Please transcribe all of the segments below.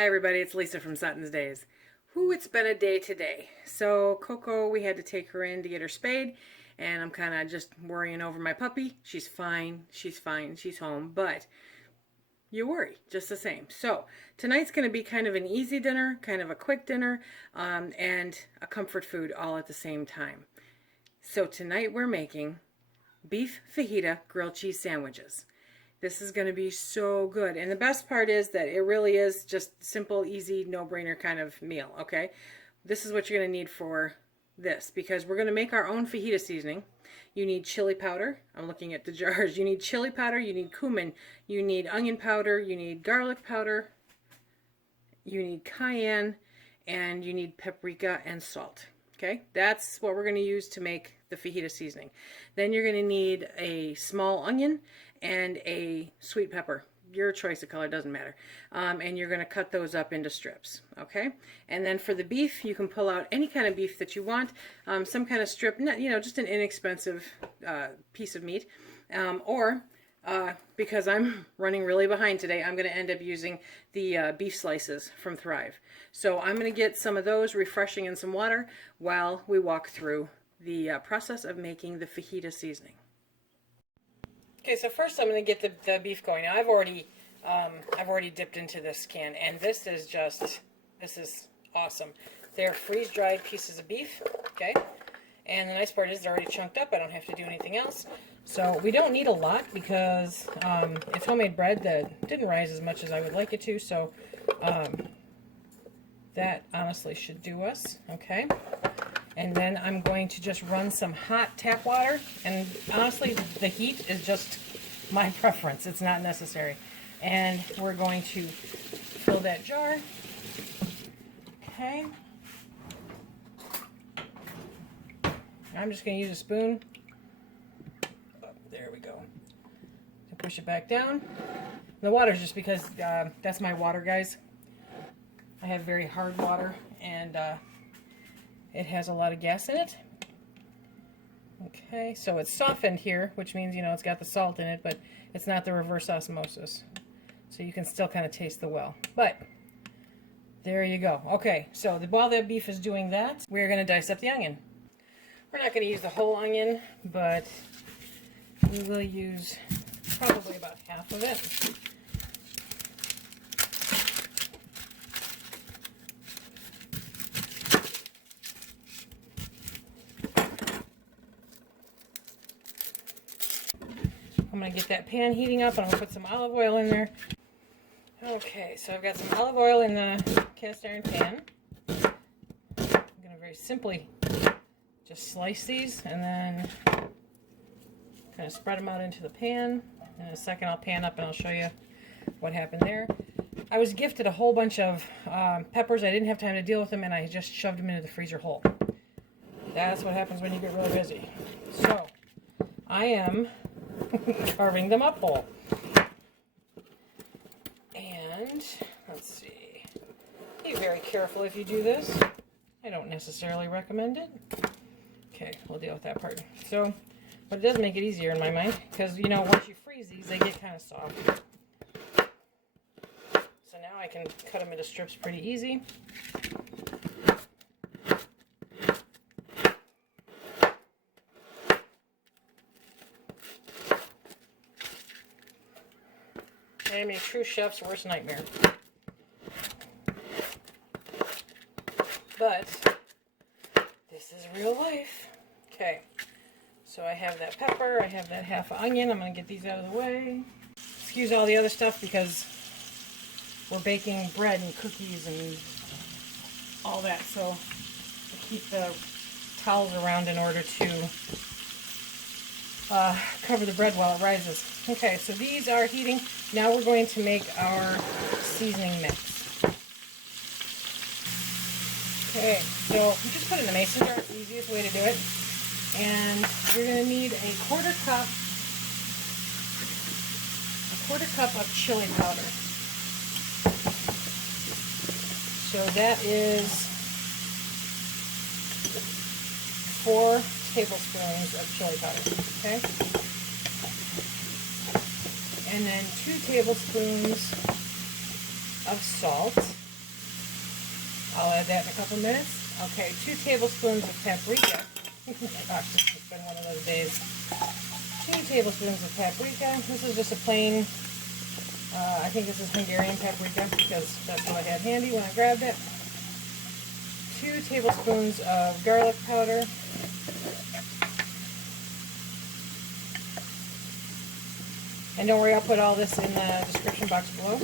Hi everybody, it's Lisa from SuttonsDaze. Whew, it's been a day today. So Coco, we had to take her in to get her spayed, and I'm kind of just worrying over my puppy. She's fine, she's home, but you worry just the same. So tonight's going to be kind of an easy dinner, kind of a quick dinner, and a comfort food all at the same time. So tonight we're making beef fajita grilled cheese sandwiches. This is going to be so good. And the best part is that it really is just simple, easy, no-brainer kind of meal, okay? This is what you're going to need for this, because we're going to make our own fajita seasoning. You need chili powder. I'm looking at the jars. You need chili powder, you need cumin, you need onion powder, you need garlic powder, you need cayenne, and you need paprika and salt. Okay, that's what we're going to use to make the fajita seasoning. Then you're going to need a small onion and a sweet pepper. Your choice of color, doesn't matter. And you're going to cut those up into strips. Okay, and then for the beef, you can pull out any kind of beef that you want, some kind of strip, just an inexpensive piece of meat, or because I'm running really behind today, I'm going to end up using the beef slices from Thrive. So I'm going to get some of those refreshing in some water while we walk through the process of making the fajita seasoning. Okay, so first I'm going to get the beef going. Now I've already dipped into this can, and this is awesome. They're freeze-dried pieces of beef, okay? And the nice part is they're already chunked up. I don't have to do anything else. So we don't need a lot because it's homemade bread that didn't rise as much as I would like it to. So that honestly should do us, okay? And then I'm going to just run some hot tap water. And honestly, the heat is just my preference. It's not necessary. And we're going to fill that jar. Okay. I'm just going to use a spoon. Oh, there we go. To push it back down. The water is just because that's my water, guys. I have very hard water, and it has a lot of gas in it. Okay, so it's softened here, which means, it's got the salt in it, but it's not the reverse osmosis. So you can still kind of taste the well. But there you go. Okay, so while that beef is doing that, we're going to dice up the onion. We're not going to use the whole onion, but we will use probably about half of it. I'm going to get that pan heating up, and I'm going to put some olive oil in there. Okay, so I've got some olive oil in the cast iron pan. I'm going to very simply just slice these and then kind of spread them out into the pan. In a second I'll pan up and I'll show you what happened there. I was gifted a whole bunch of peppers. I didn't have time to deal with them, and I just shoved them into the freezer whole. That's what happens when you get really busy. So I am carving them up whole. And let's see. Be very careful if you do this. I don't necessarily recommend it. Okay, we'll deal with that part. So, but it does make it easier in my mind, because, once you freeze these, they get kind of soft. So now I can cut them into strips pretty easy. I mean, a true chef's worst nightmare. But this is real life. Okay, so I have that pepper, I have that half onion. I'm going to get these out of the way. Excuse all the other stuff because we're baking bread and cookies and all that, so I keep the towels around in order to cover the bread while it rises. Okay, so these are heating. Now we're going to make our seasoning mix. Okay, so you just put it in the mason jar. It's the easiest way to do it. And you're going to need a quarter cup of chili powder. So that is 4 tablespoons of chili powder, okay? And then 2 tablespoons of salt. I'll add that in a couple minutes. Okay, 2 tablespoons of paprika. Oh my gosh, this has been one of those days. 2 tablespoons of paprika. This is just a plain, I think this is Hungarian paprika because that's what I had handy when I grabbed it. 2 tablespoons of garlic powder. And don't worry, I'll put all this in the description box below.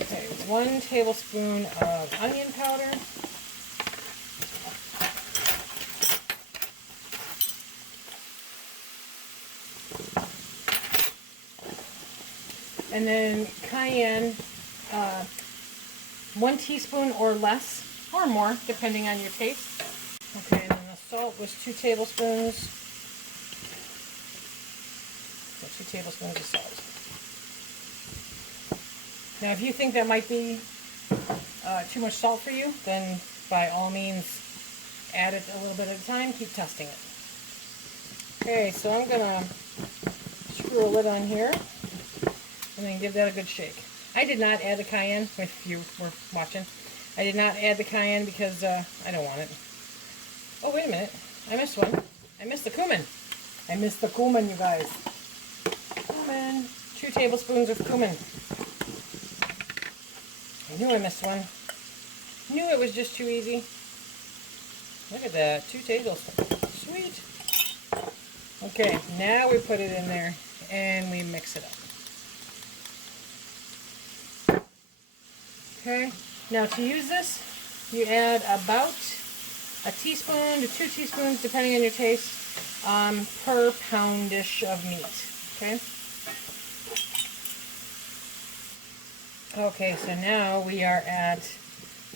Okay, 1 tablespoon of onion powder. And then cayenne, 1 teaspoon or less, or more, depending on your taste. Okay, and then the salt was 2 tablespoons. So 2 tablespoons of salt. Now, if you think that might be too much salt for you, then by all means add it a little bit at a time. Keep testing it. Okay, so I'm going to screw a lid on here and then give that a good shake. I did not add the cayenne, if you were watching. I did not add the cayenne because I don't want it. Oh, wait a minute. I missed one. I missed the cumin. I missed the cumin, you guys. Cumin. 2 tablespoons of cumin. I knew I missed one. Knew it was just too easy. Look at that. 2 tablespoons. Sweet. Okay, now we put it in there and we mix it up. Okay, now to use this, you add about a teaspoon to 2 teaspoons, depending on your taste, per pound-ish of meat. Okay? Okay, so now we are at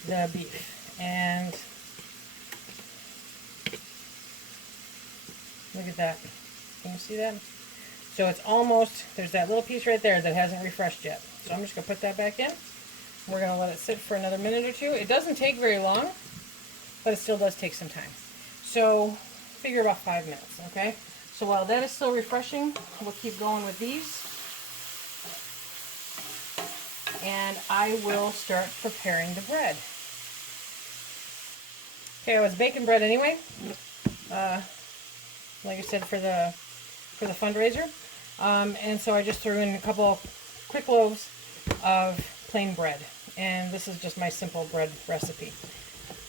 the beef. And look at that. Can you see that? So it's almost, there's that little piece right there that hasn't refreshed yet. So I'm just going to put that back in. We're going to let it sit for another minute or 2. It doesn't take very long, but it still does take some time. So figure about 5 minutes, okay? So while that is still refreshing, we'll keep going with these. And I will start preparing the bread. Okay, I was baking bread anyway. Like I said, for the fundraiser. And so I just threw in a couple quick loaves of plain bread. And this is just my simple bread recipe.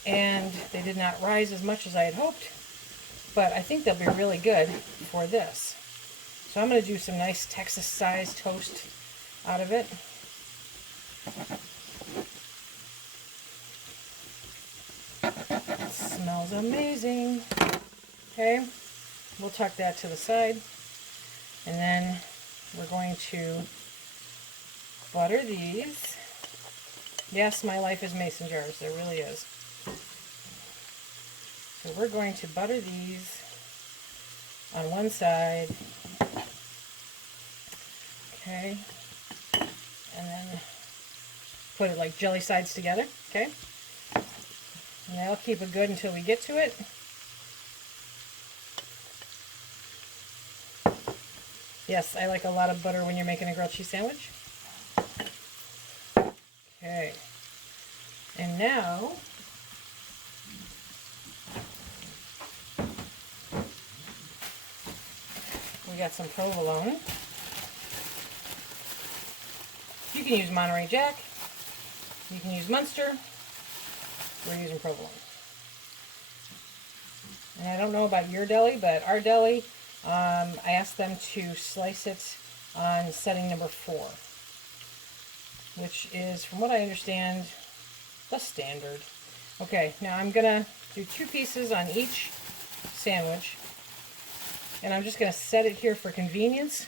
And they did not rise as much as I had hoped, but I think they'll be really good for this. So I'm going to do some nice Texas-sized toast out of it. It smells amazing. Okay, we'll tuck that to the side. And then we're going to butter these. Yes, my life is mason jars. There really is. So we're going to butter these on one side. Okay. And then put it like jelly sides together. Okay. And that'll keep it good until we get to it. Yes, I like a lot of butter when you're making a grilled cheese sandwich. Okay. And now we got some provolone. You can use Monterey Jack. You can use Munster. We're using provolone. And I don't know about your deli, but our deli, I asked them to slice it on setting number 4, which is, from what I understand, the standard. Okay, now I'm going to do 2 pieces on each sandwich, and I'm just going to set it here for convenience,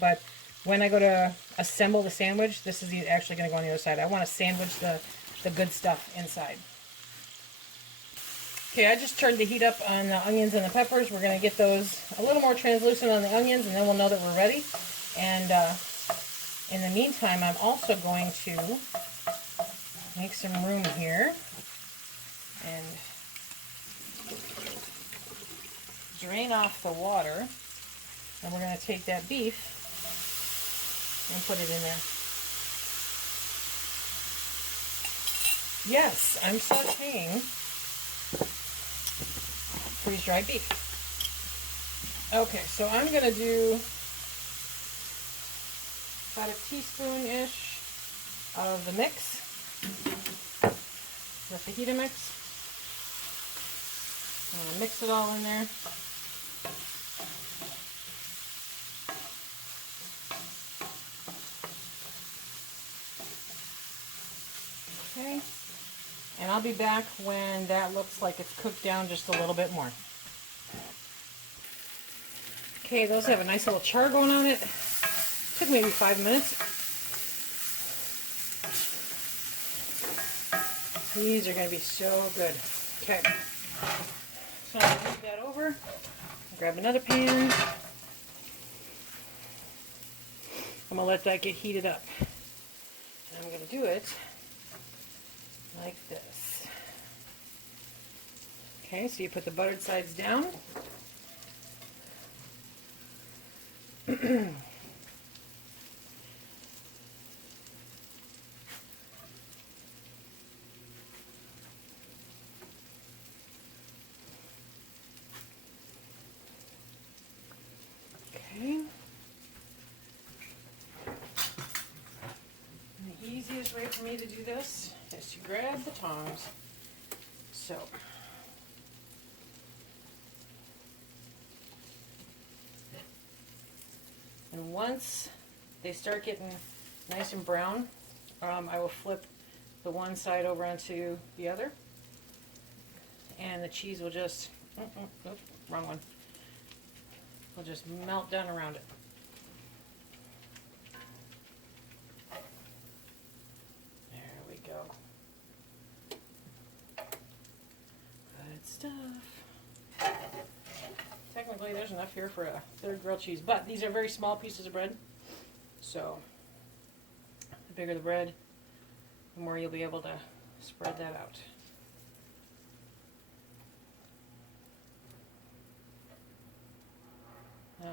but when I go to assemble the sandwich, this is actually going to go on the other side. I want to sandwich the good stuff inside. Okay, I just turned the heat up on the onions and the peppers. We're going to get those a little more translucent on the onions, and then we'll know that we're ready. And in the meantime, I'm also going to make some room here and drain off the water. And we're going to take that beef and put it in there. Yes, I'm sauteing freeze-dried beef. Okay, so I'm going to do about a teaspoon-ish of the mix, the fajita mix. I'm going to mix it all in there. Okay, and I'll be back when that looks like it's cooked down just a little bit more. Okay, those have a nice little char going on it. Took maybe 5 minutes. These are going to be so good. Okay, so I'm going to move that over. Grab another pan. I'm going to let that get heated up. And I'm going to do it like this. Okay, so you put the buttered sides down. Okay. And the easiest way for me to do this is to grab the tongs. So, and once they start getting nice and brown, I will flip the one side over onto the other, and the cheese will just, oops, wrong one, will just melt down around it. There we go. Good stuff. Technically, there's enough here for a third grilled cheese, but these are very small pieces of bread, so the bigger the bread, the more you'll be able to spread that out.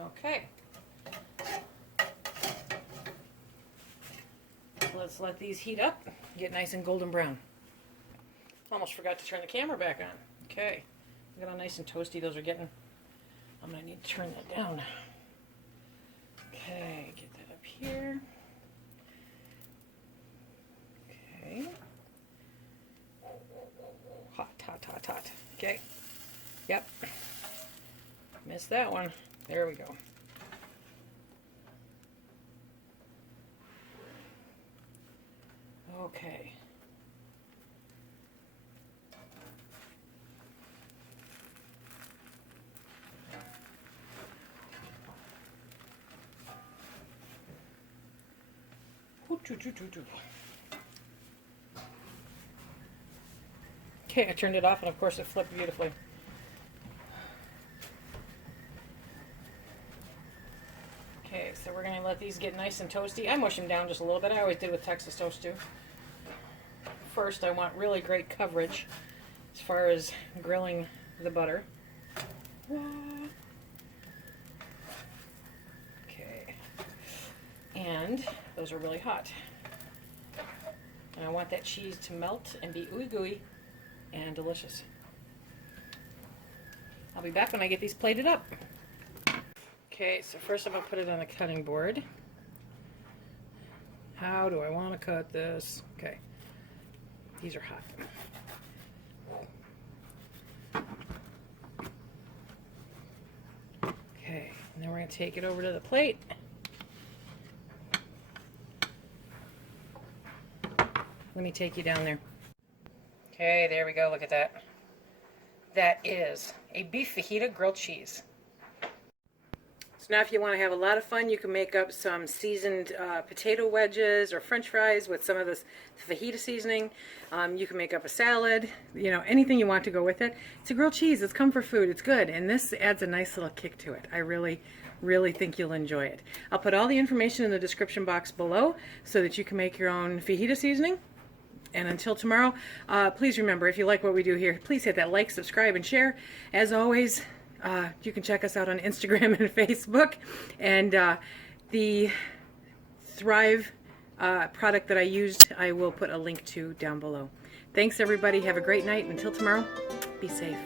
Okay. Let's let these heat up, get nice and golden brown. Almost forgot to turn the camera back on. Okay. Look at how nice and toasty those are getting. I'm going to need to turn that down. Okay, get that up here. Okay. Hot, hot, hot, hot. Okay. Yep. Missed that one. There we go. Okay. Okay, I turned it off, and of course it flipped beautifully. Okay, so we're going to let these get nice and toasty. I mush them down just a little bit. I always did with Texas toast too. First, I want really great coverage as far as grilling the butter. Okay, and those are really hot. And I want that cheese to melt and be ooey gooey and delicious. I'll be back when I get these plated up. Okay, so first I'm going to put it on a cutting board. How do I want to cut this? Okay, these are hot. Okay, and then we're going to take it over to the plate. Let me take you down there. Okay, there we go. Look at that. That is a beef fajita grilled cheese. So now if you want to have a lot of fun, you can make up some seasoned potato wedges or french fries with some of this fajita seasoning. You can make up a salad, you know, anything you want to go with it. It's a grilled cheese. It's comfort food. It's good. And this adds a nice little kick to it. I really think you'll enjoy it. I'll put all the information in the description box below so that you can make your own fajita seasoning. And until tomorrow, please remember, if you like what we do here, please hit that like, subscribe, and share. As always, you can check us out on Instagram and Facebook. And the Thrive product that I used, I will put a link to down below. Thanks, everybody. Have a great night. Until tomorrow, be safe.